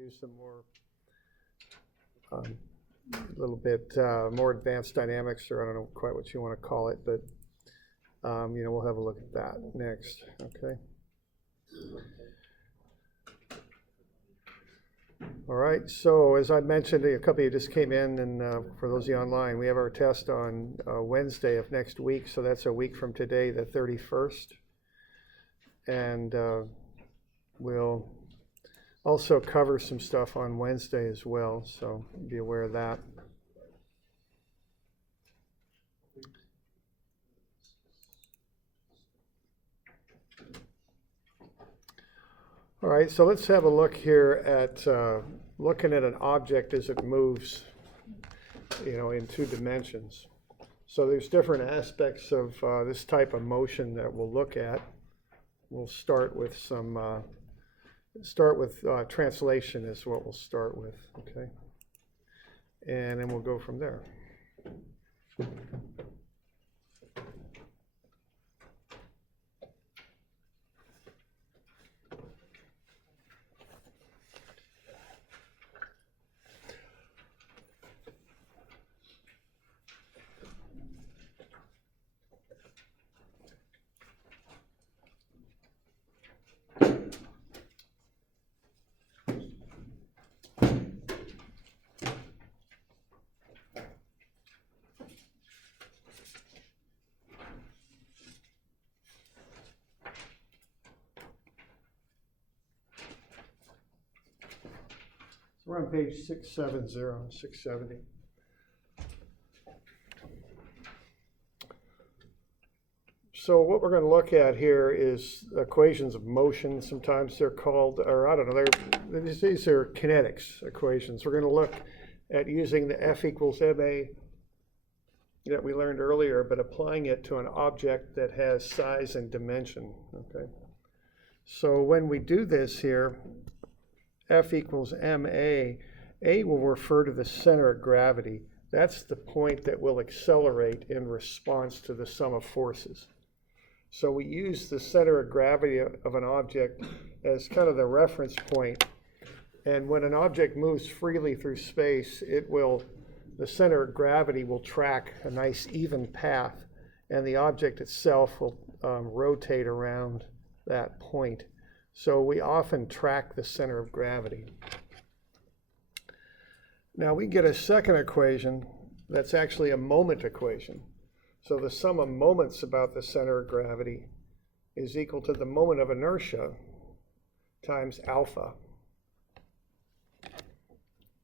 do some more, a little bit more advanced dynamics, or I don't know quite what you want to call it, but we'll have a look at that next. Okay. All right. So as I mentioned, a couple of you just came in, and for those of you online, we have our test on Wednesday of next week. So that's a week from today, the 31st, and we'll also cover some stuff on Wednesday as well, so be aware of that. All right, so let's have a look here at looking at an object as it moves, in two dimensions. So there's different aspects of this type of motion that we'll look at. We'll start with translation is what we'll start with, okay? And then we'll go from there. We're on page 670. So what we're going to look at here is equations of motion. Sometimes they're called, or I don't know, these are kinetics equations. We're going to look at using the F equals ma that we learned earlier, but applying it to an object that has size and dimension. Okay. So when we do this here, F equals ma, a will refer to the center of gravity. That's the point that will accelerate in response to the sum of forces. So we use the center of gravity of an object as kind of the reference point. And when an object moves freely through space, the center of gravity will track a nice even path, and the object itself will rotate around that point. So we often track the center of gravity. Now we get a second equation that's actually a moment equation. So the sum of moments about the center of gravity is equal to the moment of inertia times alpha.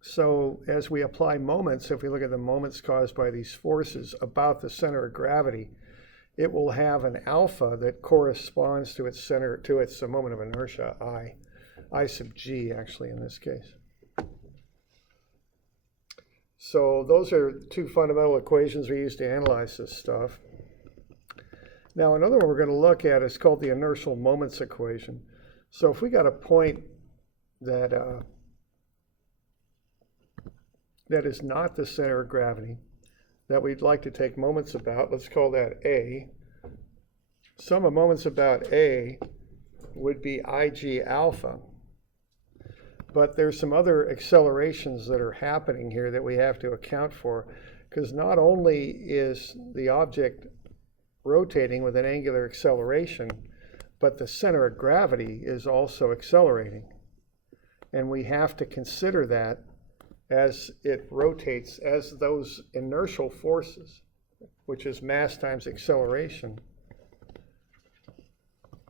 So as we apply moments, if we look at the moments caused by these forces about the center of gravity, it will have an alpha that corresponds to its center, to its moment of inertia, I sub g, actually, in this case. So those are two fundamental equations we use to analyze this stuff. Now another one we're going to look at is called the inertial moments equation. So if we got a point that is not the center of gravity, that we'd like to take moments about, let's call that A. Sum of moments about A would be Ig alpha. But there's some other accelerations that are happening here that we have to account for, because not only is the object rotating with an angular acceleration, but the center of gravity is also accelerating. And we have to consider that as it rotates, as those inertial forces, which is mass times acceleration,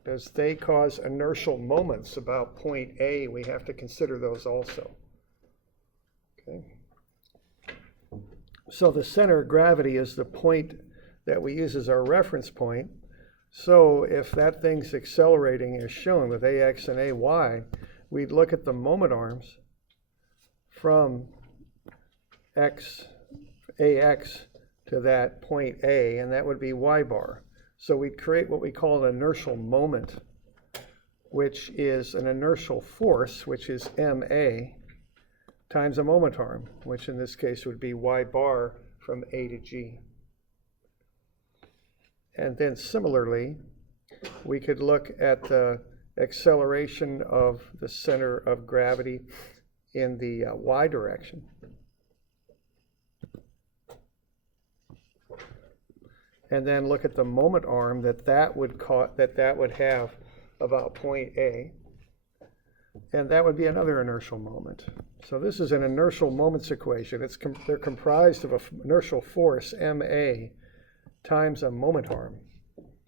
as they cause inertial moments about point A, we have to consider those also. Okay. So the center of gravity is the point that we use as our reference point. So if that thing's accelerating as shown with AX and AY, we'd look at the moment arms from AX to that point A, and that would be Y bar. So we'd create what we call an inertial moment, which is an inertial force, which is ma, times a moment arm, which in this case would be Y bar from A to G. And then similarly, we could look at the acceleration of the center of gravity in the y direction. And then look at the moment arm that would have about point A. And that would be another inertial moment. So this is an inertial moments equation. They're comprised of an inertial force, ma, times a moment arm,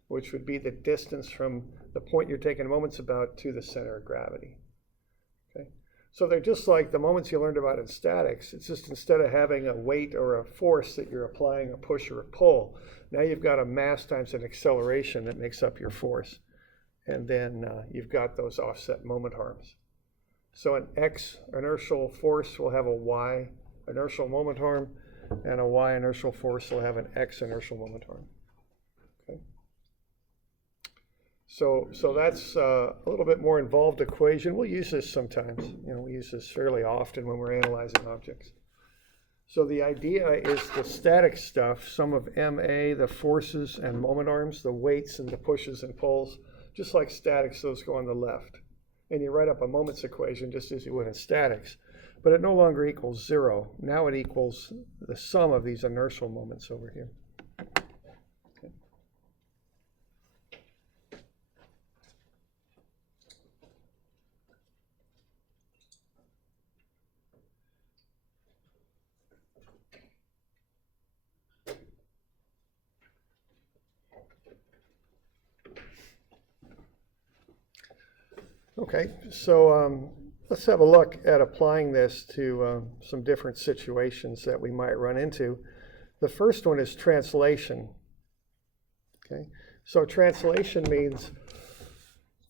which would be the distance from the point you're taking moments about to the center of gravity. Okay? So they're just like the moments you learned about in statics. It's just instead of having a weight or a force that you're applying a push or a pull, now you've got a mass times an acceleration that makes up your force. And then you've got those offset moment arms. So an x inertial force will have a y inertial moment arm, and a y inertial force will have an x inertial moment arm. Okay. So that's a little bit more involved equation. We'll use this sometimes. We use this fairly often when we're analyzing objects. So the idea is the static stuff, some of ma, the forces and moment arms, the weights and the pushes and pulls, just like statics, those go on the left. And you write up a moments equation just as you would in statics, but it no longer equals 0. Now it equals the sum of these inertial moments over here. Okay. Okay, so let's have a look at applying this to some different situations that we might run into. The first one is translation. Okay, so translation means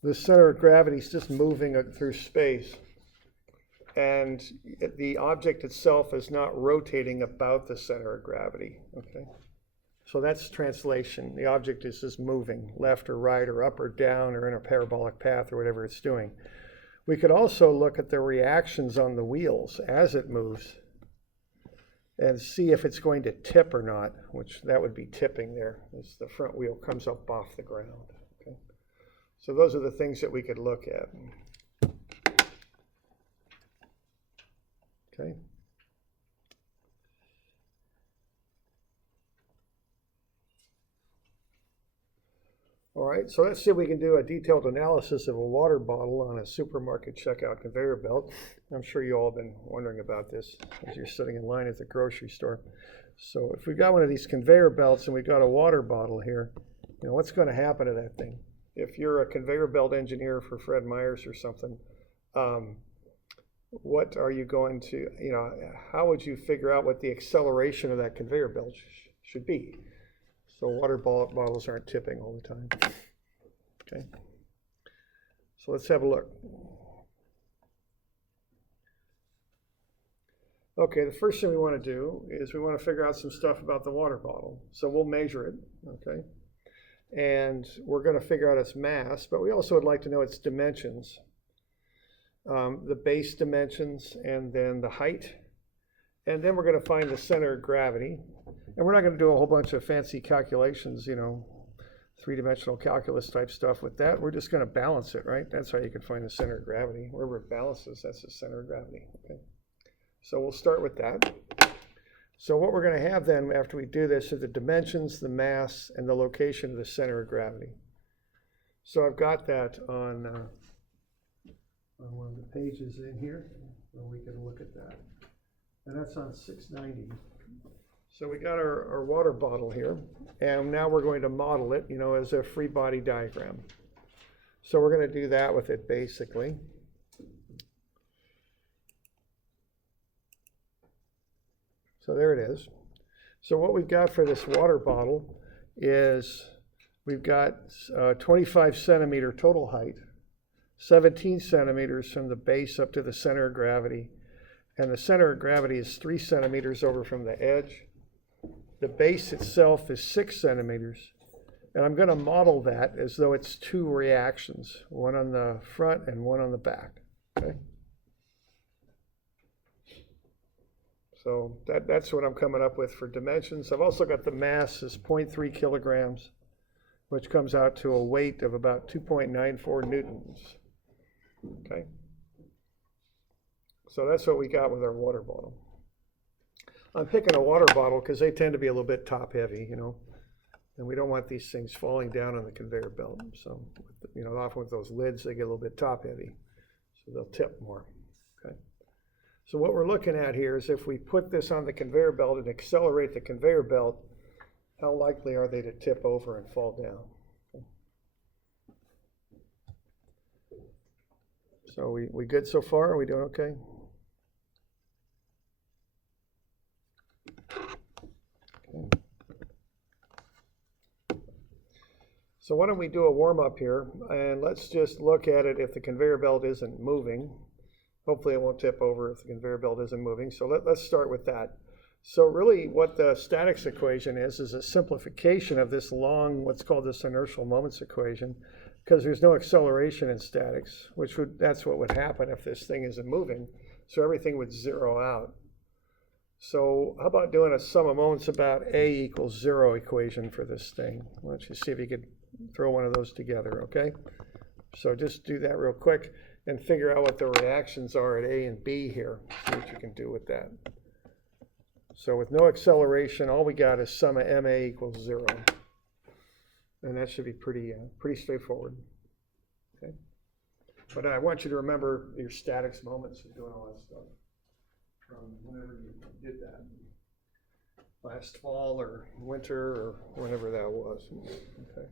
the center of gravity is just moving through space, and the object itself is not rotating about the center of gravity. Okay. So that's translation. The object is just moving left or right or up or down or in a parabolic path or whatever it's doing. We could also look at the reactions on the wheels as it moves and see if it's going to tip or not, which that would be tipping there as the front wheel comes up off the ground. Okay. So those are the things that we could look at. Okay. All right, so let's see if we can do a detailed analysis of a water bottle on a supermarket checkout conveyor belt. I'm sure you all have been wondering about this as you're sitting in line at the grocery store. So if we got one of these conveyor belts and we got a water bottle here, what's going to happen to that thing? If you're a conveyor belt engineer for Fred Myers or something, what are you going to, how would you figure out what the acceleration of that conveyor belt should be? So water bottles aren't tipping all the time. Okay. So let's have a look. Okay, the first thing we want to do is we want to figure out some stuff about the water bottle. So we'll measure it, okay? And we're going to figure out its mass, but we also would like to know its dimensions. The base dimensions and then the height. And then we're going to find the center of gravity. And we're not going to do a whole bunch of fancy calculations, three-dimensional calculus type stuff with that. We're just going to balance it, right? That's how you can find the center of gravity. Wherever it balances, that's the center of gravity. Okay. So we'll start with that. So what we're going to have then after we do this are the dimensions, the mass, and the location of the center of gravity. So I've got that on one of the pages in here, where we can look at that. And that's on 690. So we got our water bottle here, and now we're going to model it, as a free body diagram. So we're going to do that with it basically. So there it is. So what we've got for this water bottle is we've got 25 centimeter total height, 17 centimeters from the base up to the center of gravity, and the center of gravity is 3 centimeters over from the edge. The base itself is 6 centimeters, and I'm going to model that as though it's 2 reactions, one on the front and one on the back. Okay. So that's what I'm coming up with for dimensions. I've also got the mass is 0.3 kilograms, which comes out to a weight of about 2.94 newtons. Okay. So that's what we got with our water bottle. I'm picking a water bottle because they tend to be a little bit top heavy, you know, and we don't want these things falling down on the conveyor belt. So, you know, often with those lids, they get a little bit top heavy, so they'll tip more. Okay. So what we're looking at here is if we put this on the conveyor belt and accelerate the conveyor belt, how likely are they to tip over and fall down? Okay. So we good so far? Are we doing okay? Okay. So why don't we do a warm-up here, and let's just look at it if the conveyor belt isn't moving. Hopefully it won't tip over if the conveyor belt isn't moving. So let's start with that. So really what the statics equation is a simplification of this long, what's called this inertial moments equation, because there's no acceleration in statics, that's what would happen if this thing isn't moving. So everything would zero out. So how about doing a sum of moments about A equals 0 equation for this thing? Why don't you see if you could throw one of those together, okay? So just do that real quick and figure out what the reactions are at A and B here. See what you can do with that. So with no acceleration, all we got is sum of MA equals 0. And that should be pretty straightforward. Okay? But I want you to remember your statics moments of doing all that stuff from whenever you did that. Last fall or winter or whenever that was. Okay.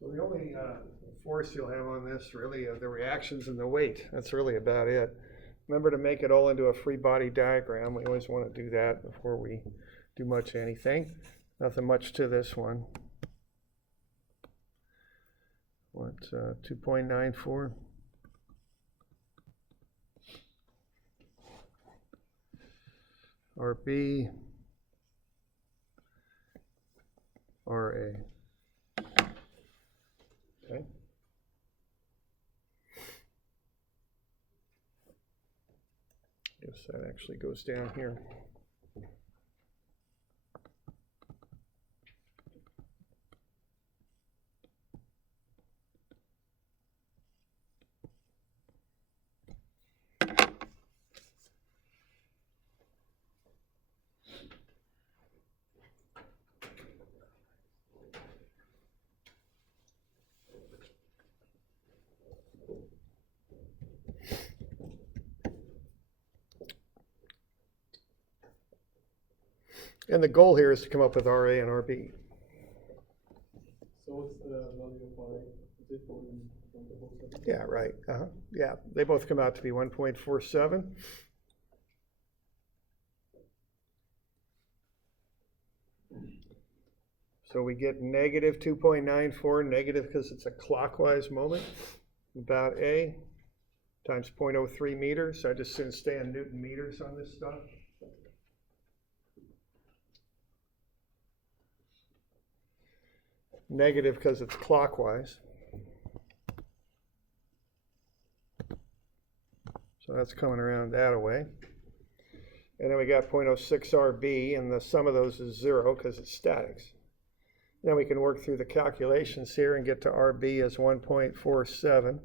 So the only force you'll have on this really are the reactions and the weight. That's really about it. Remember to make it all into a free body diagram. We always want to do that before we do much anything. Nothing much to this one. What, 2.94? RB, RA. Okay. Guess that actually goes down here. And the goal here is to come up with RA and RB. So what's the value of RA? Is it 1.47? Yeah, right. Yeah, they both come out to be 1.47. So we get negative 2.94, negative because it's a clockwise moment, about A, times 0.03 meters. So I just didn't stay in Newton meters on this stuff. Negative because it's clockwise. So that's coming around that way. And then we got 0.06 RB, and the sum of those is 0 because it's statics. Then we can work through the calculations here and get to RB as 1.47.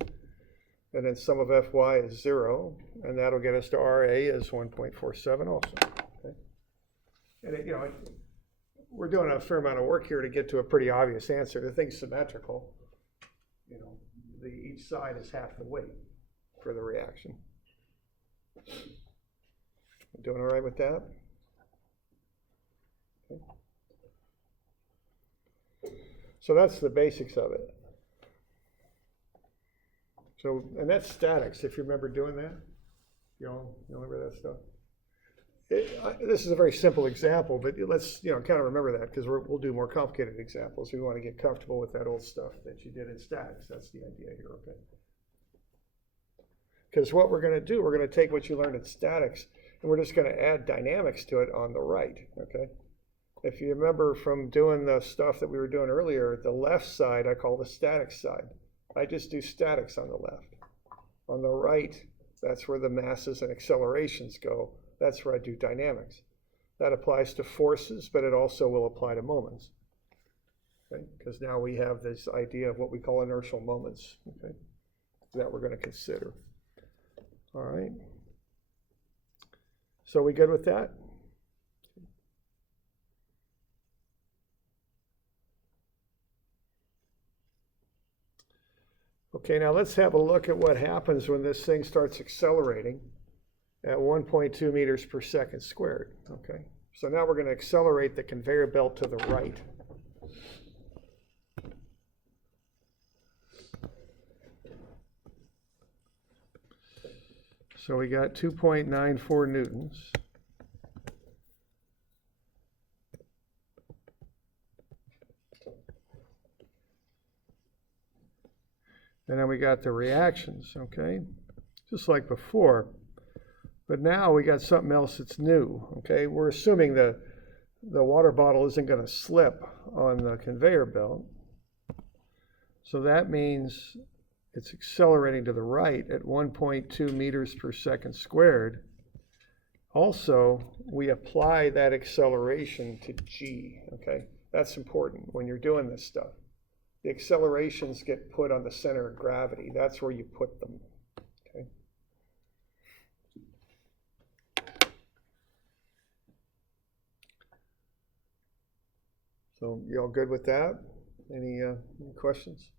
And then sum of Fy is 0. And that'll get us to RA as 1.47 also. Okay. And we're doing a fair amount of work here to get to a pretty obvious answer. The thing's symmetrical. You know, each side is half the weight for the reaction. Doing all right with that? Okay. So that's the basics of it. So, and that's statics, if you remember doing that. You all remember that stuff? This is a very simple example, but let's kind of remember that, because we'll do more complicated examples. We want to get comfortable with that old stuff that you did in statics. That's the idea here, okay? Because what we're going to do, we're going to take what you learned in statics, and we're just going to add dynamics to it on the right, okay? If you remember from doing the stuff that we were doing earlier, the left side I call the statics side. I just do statics on the left. On the right, that's where the masses and accelerations go. That's where I do dynamics. That applies to forces, but it also will apply to moments. Okay? Because now we have this idea of what we call inertial moments, okay, that we're going to consider. All right. So we good with that? Okay, now let's have a look at what happens when this thing starts accelerating at 1.2 meters per second squared. Okay, so now we're going to accelerate the conveyor belt to the right. So we got 2.94 newtons. And then we got the reactions, okay, just like before. But now we got something else that's new, okay? We're assuming the water bottle isn't going to slip on the conveyor belt. So that means it's accelerating to the right at 1.2 meters per second squared. Also, we apply that acceleration to g, okay? That's important when you're doing this stuff. The accelerations get put on the center of gravity. That's where you put them, okay? So you all good with that? Any questions?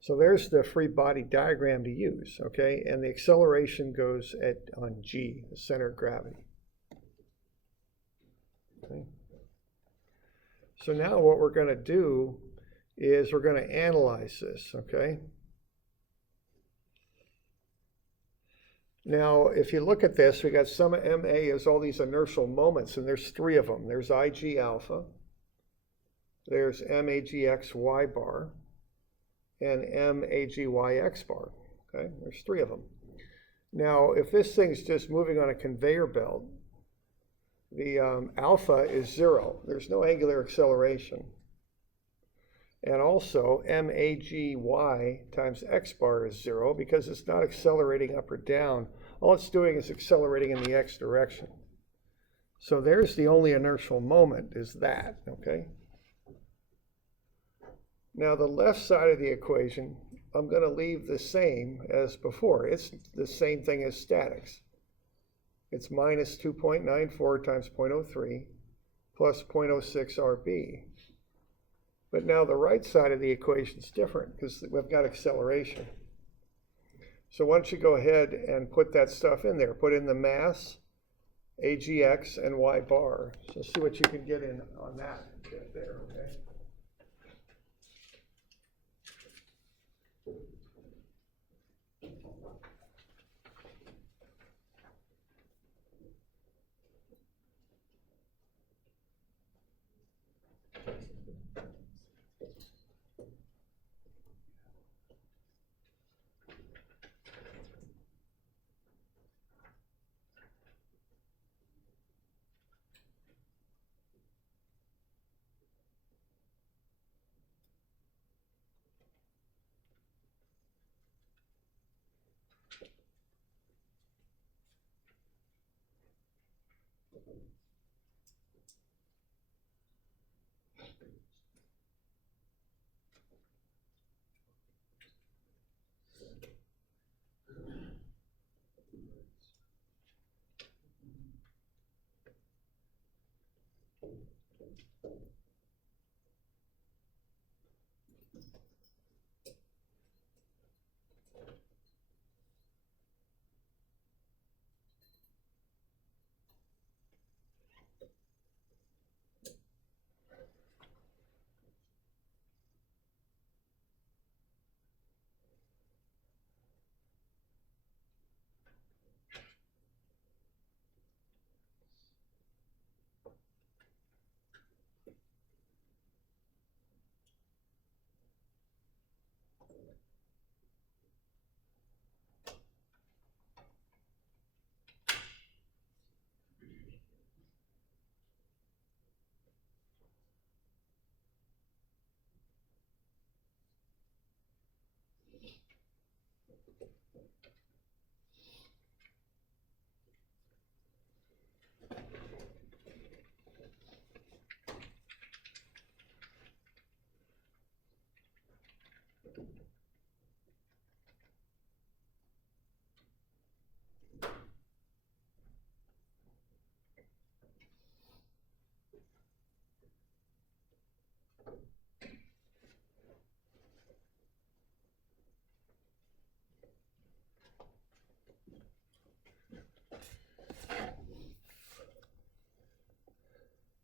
So there's the free body diagram to use, okay? And the acceleration goes on g, the center of gravity. Okay. So now what we're going to do is we're going to analyze this, okay? Now, if you look at this, we got sum of MA is all these inertial moments, and there's three of them. There's IG alpha, there's MAGX Y bar, and MAGY X bar, okay? There's three of them. Now, if this thing's just moving on a conveyor belt, the alpha is 0. There's no angular acceleration. And also, MAGY times X bar is 0 because it's not accelerating up or down. All it's doing is accelerating in the X direction. So there's the only inertial moment, is that, okay? Now the left side of the equation, I'm going to leave the same as before. It's the same thing as statics. It's minus 2.94 times 0.03 plus 0.06 RB. But now the right side of the equation is different because we've got acceleration. So why don't you go ahead and put that stuff in there. Put in the mass, AGX, and Y bar. So see what you can get in on that bit there, okay?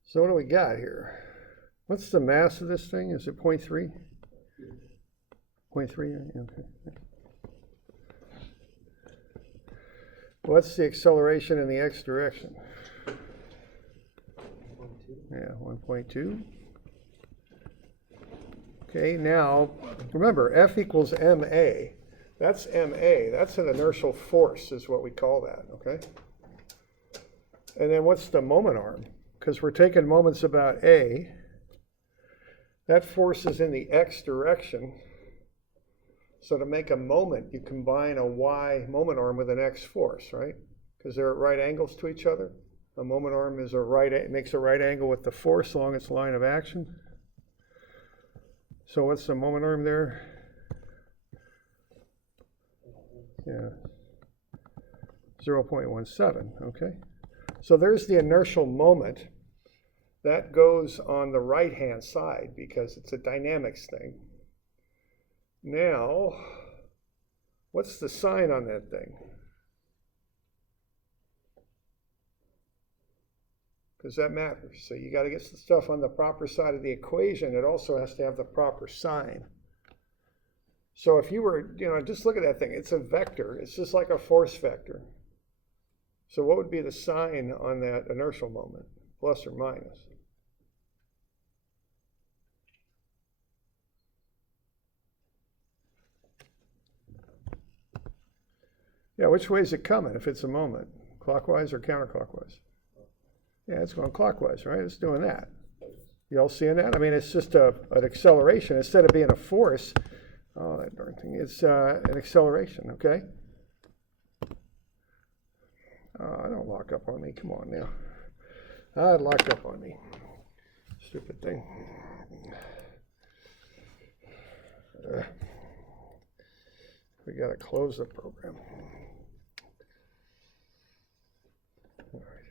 So what do we got here? What's the mass of this thing? Is it 0.3? 0.3, okay. What's the acceleration in the x direction? Yeah, 1.2. Okay, now remember, F equals ma. That's ma. That's an inertial force is what we call that, okay? And then what's the moment arm? Because we're taking moments about A. That force is in the x direction. So to make a moment, you combine a y moment arm with an x force, right? Because they're at right angles to each other. A moment arm is makes a right angle with the force along its line of action. So what's the moment arm there? Yeah, 0.17, okay? So there's the inertial moment. That goes on the right-hand side because it's a dynamics thing. Now, what's the sign on that thing? Because that matters. So you got to get the stuff on the proper side of the equation. It also has to have the proper sign. So if you were, just look at that thing. It's a vector. It's just like a force vector. So what would be the sign on that inertial moment? Plus or minus? Yeah, which way is it coming if it's a moment? Clockwise or counterclockwise? Yeah, it's going clockwise, right? It's doing that. You all seeing that? I mean, it's just an acceleration. Instead of being a force, oh, that darn thing, it's an acceleration, okay? Don't lock up on me. Come on now. It locked up on me. Stupid thing. We got to close the program. All right.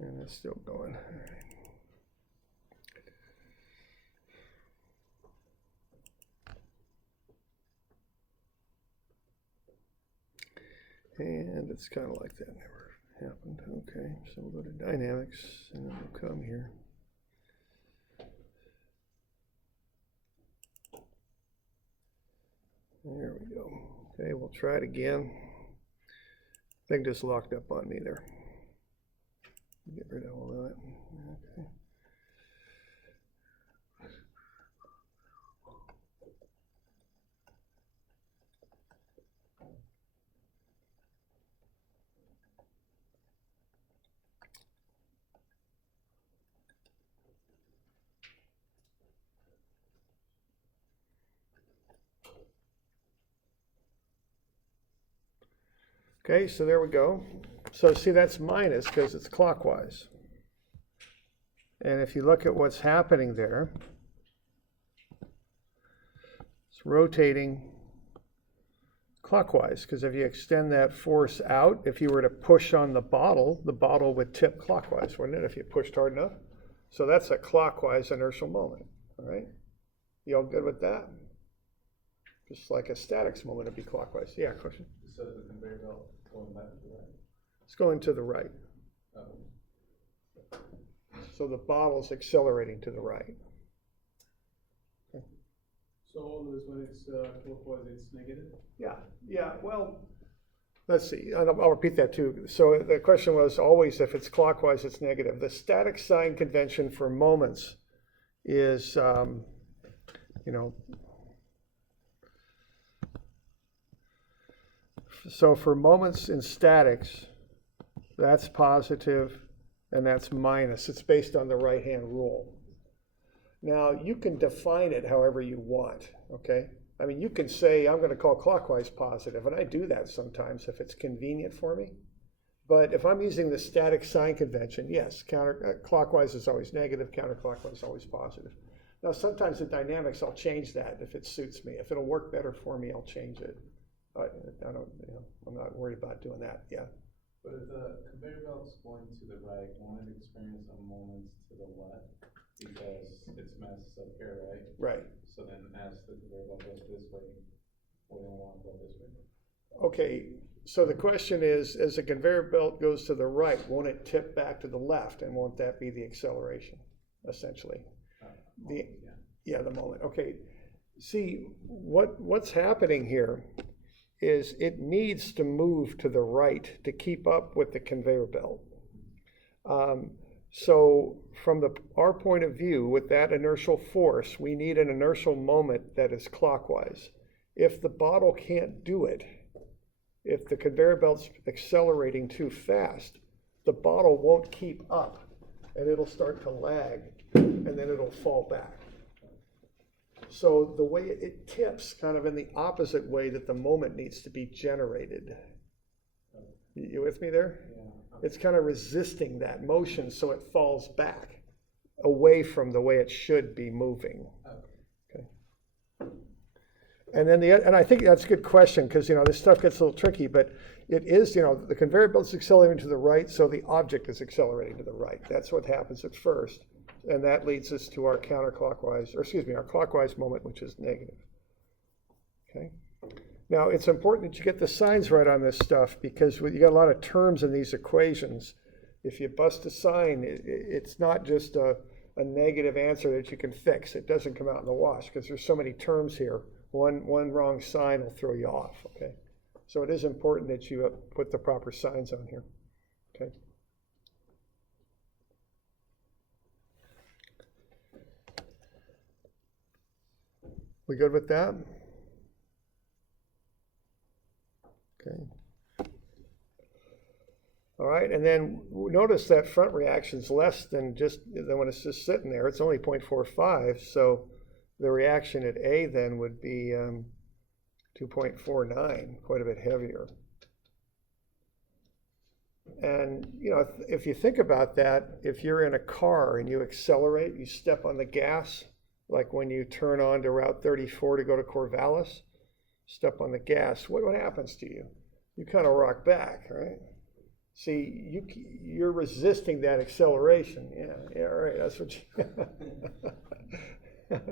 And it's still going. All right. And it's kind of like that never happened. Okay, so we'll go to dynamics and then we'll come here. There we go. Okay, we'll try it again. Thing just locked up on me there. Get rid of all that. Okay. Okay, so there we go. So see, that's minus because it's clockwise. And if you look at what's happening there, it's rotating clockwise, because if you extend that force out, if you were to push on the bottle would tip clockwise, wouldn't it, if you pushed hard enough? So that's a clockwise inertial moment, all right? You all good with that? Just like a statics moment would be clockwise. Yeah, question? So the conveyor belt going left to right? It's going to the right. Oh. So the bottle's accelerating to the right. Okay. So always when it's clockwise, it's negative? Yeah, well, let's see, and I'll repeat that too. So the question was always if it's clockwise, it's negative. The static sign convention for moments is, so for moments in statics, that's positive and that's minus. It's based on the right-hand rule. Now, you can define it however you want, okay? I mean, you can say, I'm going to call clockwise positive, and I do that sometimes if it's convenient for me. But if I'm using the static sign convention, yes, clockwise is always negative, counterclockwise is always positive. Now, sometimes in dynamics, I'll change that if it suits me. If it'll work better for me, I'll change it. I don't, I'm not worried about doing that, yeah. But if the conveyor belt's going to the right, won't it experience a moment to the left? Because it's mass up here, right? Right. So then as the conveyor belt goes this way, we don't want to go this way. Okay, so the question is, as the conveyor belt goes to the right, won't it tip back to the left, and won't that be the acceleration, essentially? The moment. Okay, see, what's happening here is it needs to move to the right to keep up with the conveyor belt. So from our point of view, with that inertial force, we need an inertial moment that is clockwise. If the bottle can't do it, if the conveyor belt's accelerating too fast, the bottle won't keep up, and it'll start to lag, and then it'll fall back. So the way it tips kind of in the opposite way that the moment needs to be generated. You with me there? Yeah. It's kind of resisting that motion, so it falls back away from the way it should be moving. Okay. And then and I think that's a good question, because this stuff gets a little tricky, but it is, the conveyor belt's accelerating to the right, so the object is accelerating to the right. That's what happens at first. And that leads us to our our clockwise moment, which is negative. Okay. Now, it's important that you get the signs right on this stuff, because you got a lot of terms in these equations. If you bust a sign, it's not just a negative answer that you can fix. It doesn't come out in the wash, because there's so many terms here. One wrong sign will throw you off. Okay. So it is important that you put the proper signs on here. Okay. We good with that? Okay. All right, and then notice that front reaction is less than when it's just sitting there. It's only 0.45, so the reaction at A then would be 2.49, quite a bit heavier. And if you think about that, if you're in a car and you accelerate, you step on the gas, like when you turn on to Route 34 to go to Corvallis, step on the gas, what happens to you? You kind of rock back, right? See, you're resisting that acceleration. Yeah, right, that's what you...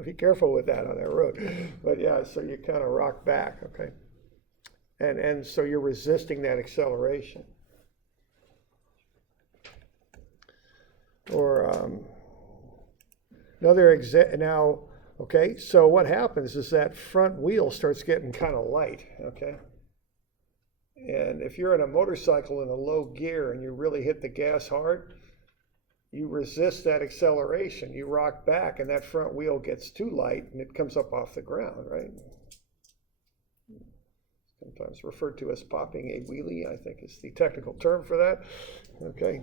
Be careful with that on that road. But yeah, so you kind of rock back, okay? And so you're resisting that acceleration. Or now, okay, so what happens is that front wheel starts getting kind of light, okay? And if you're in a motorcycle in a low gear and you really hit the gas hard, you resist that acceleration. You rock back and that front wheel gets too light and it comes up off the ground, right? Sometimes referred to as popping a wheelie, I think is the technical term for that. Okay.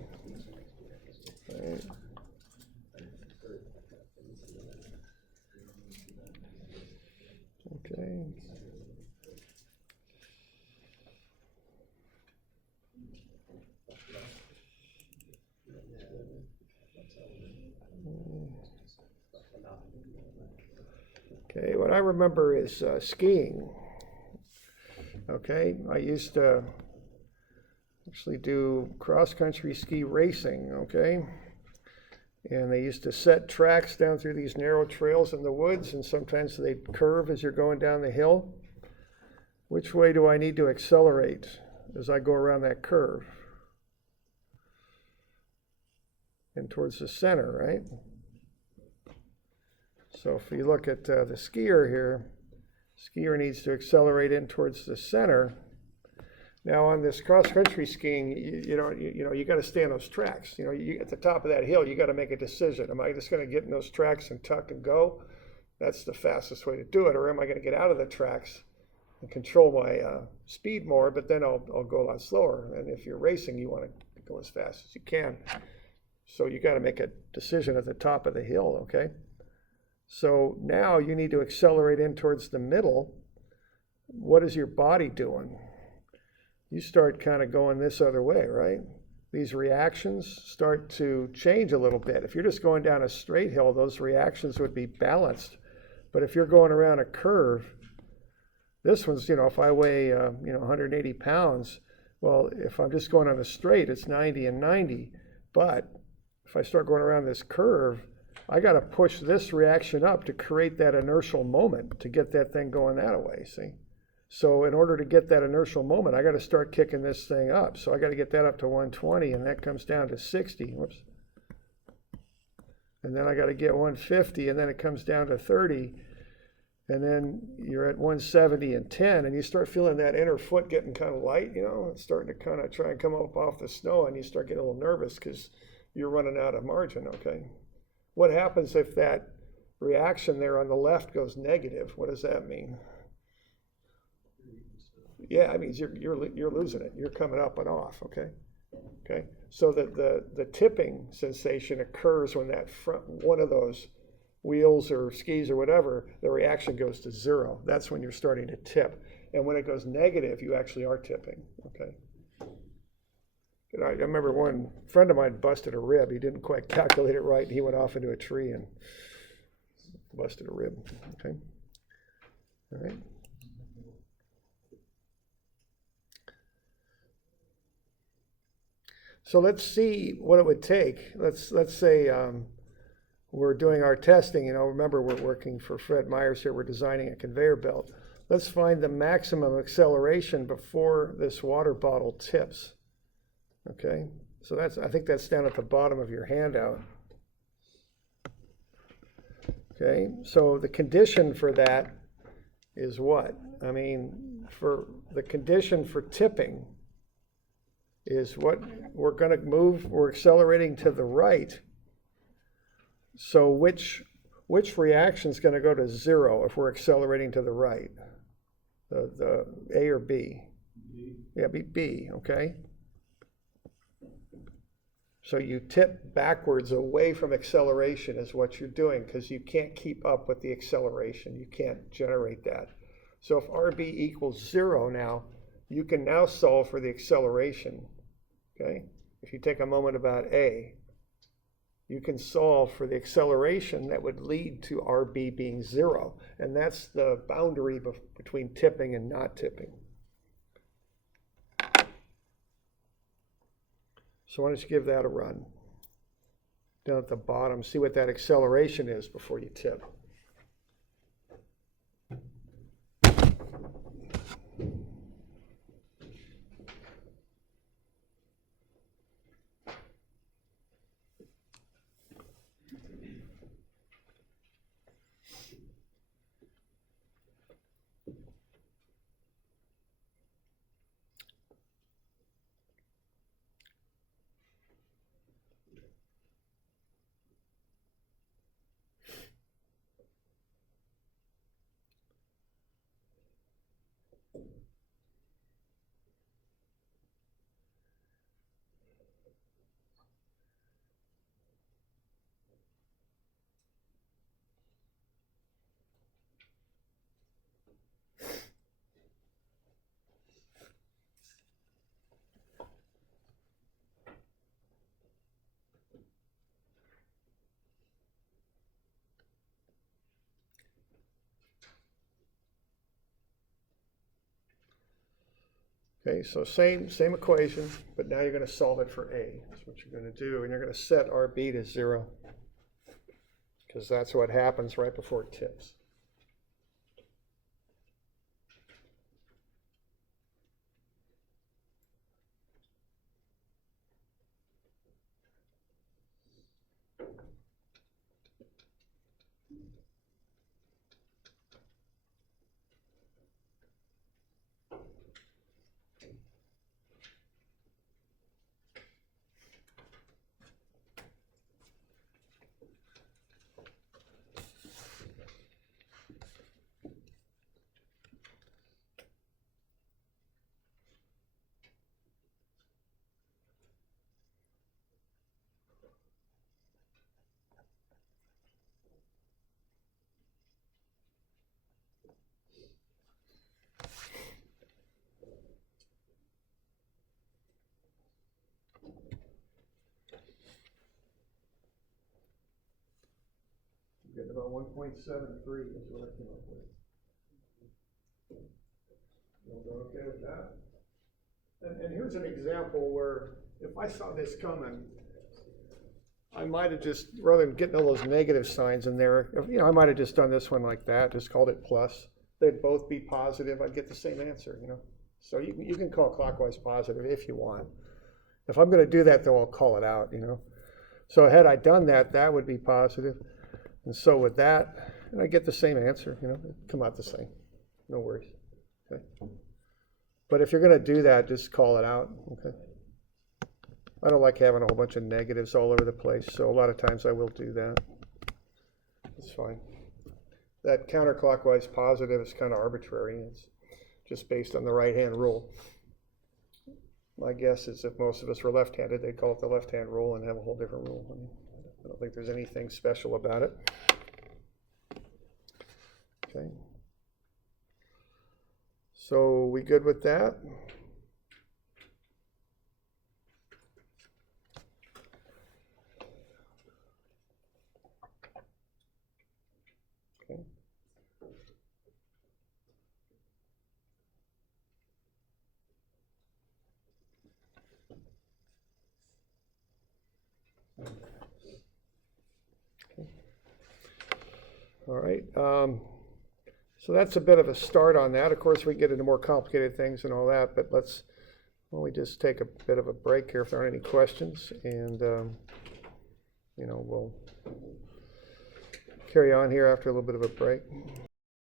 All right. Okay. Okay, what I remember is skiing. Okay, I used to actually do cross-country ski racing, okay? And they used to set tracks down through these narrow trails in the woods, and sometimes they'd curve as you're going down the hill. Which way do I need to accelerate as I go around that curve? And towards the center, right? So if you look at the skier here, skier needs to accelerate in towards the center. Now on this cross-country skiing, you got to stay on those tracks. At the top of that hill, you got to make a decision. Am I just going to get in those tracks and tuck and go? That's the fastest way to do it. Or am I going to get out of the tracks and control my speed more, but then I'll go a lot slower. And if you're racing, you want to go as fast as you can. So you got to make a decision at the top of the hill, okay? So now you need to accelerate in towards the middle. What is your body doing? You start kind of going this other way, right? These reactions start to change a little bit. If you're just going down a straight hill, those reactions would be balanced. But if you're going around a curve, this one's, if I weigh, 180 pounds, well, if I'm just going on a straight, it's 90 and 90. But if I start going around this curve, I got to push this reaction up to create that inertial moment to get that thing going that way, see? So in order to get that inertial moment, I got to start kicking this thing up. So I got to get that up to 120, and that comes down to 60. Whoops. And then I got to get 150, and then it comes down to 30. And then you're at 170 and 10, and you start feeling that inner foot getting kind of light, it's starting to kind of try and come up off the snow, and you start getting a little nervous because you're running out of margin, okay? What happens if that reaction there on the left goes negative? What does that mean? Yeah, it means you're losing it. You're coming up and off, okay? Okay. So the tipping sensation occurs when that front one of those wheels or skis or whatever, the reaction goes to zero. That's when you're starting to tip. And when it goes negative, you actually are tipping, okay? I remember one friend of mine busted a rib. He didn't quite calculate it right, and he went off into a tree and busted a rib, okay? All right. So let's see what it would take. Let's say we're doing our testing. Remember we're working for Fred Myers here. We're designing a conveyor belt. Let's find the maximum acceleration before this water bottle tips. Okay, so I think that's down at the bottom of your handout. Okay, so the condition for that is what? For the condition for tipping is what we're going to move, we're accelerating to the right. So which reaction is going to go to zero if we're accelerating to the right? The A or B? B. Yeah, B, okay? So you tip backwards away from acceleration is what you're doing because you can't keep up with the acceleration. You can't generate that. So if RB equals 0 now, you can now solve for the acceleration, okay? If you take a moment about A, you can solve for the acceleration that would lead to RB being 0. And that's the boundary between tipping and not tipping. So why don't you give that a run? Down at the bottom, see what that acceleration is before you tip. Okay, so same equation, but now you're going to solve it for A. That's what you're going to do, and you're going to set RB to 0. because that's what happens right before it tips. Getting about 1.73 is what I came up with. You'll go okay with that? And here's an example where if I saw this coming, I might have just, rather than getting all those negative signs in there, I might have just done this one like that, just called it plus. They'd both be positive, I'd get the same answer, So you can call clockwise positive if you want. If I'm going to do that, though, I'll call it out, So had I done that, that would be positive. And so with that, and I get the same answer, it'd come out the same. No worries. Okay. But if you're going to do that, just call it out. Okay. I don't like having a whole bunch of negatives all over the place, so a lot of times I will do that. It's fine. That counterclockwise positive is kind of arbitrary. It's just based on the right-hand rule. My guess is if most of us were left-handed, they'd call it the left-hand rule and have a whole different rule. I don't think there's anything special about it. Okay. So we good with that? Okay. All right. So that's a bit of a start on that. Of course, we get into more complicated things and all that, but why don't we just take a bit of a break here if there aren't any questions, and we'll carry on here after a little bit of a break.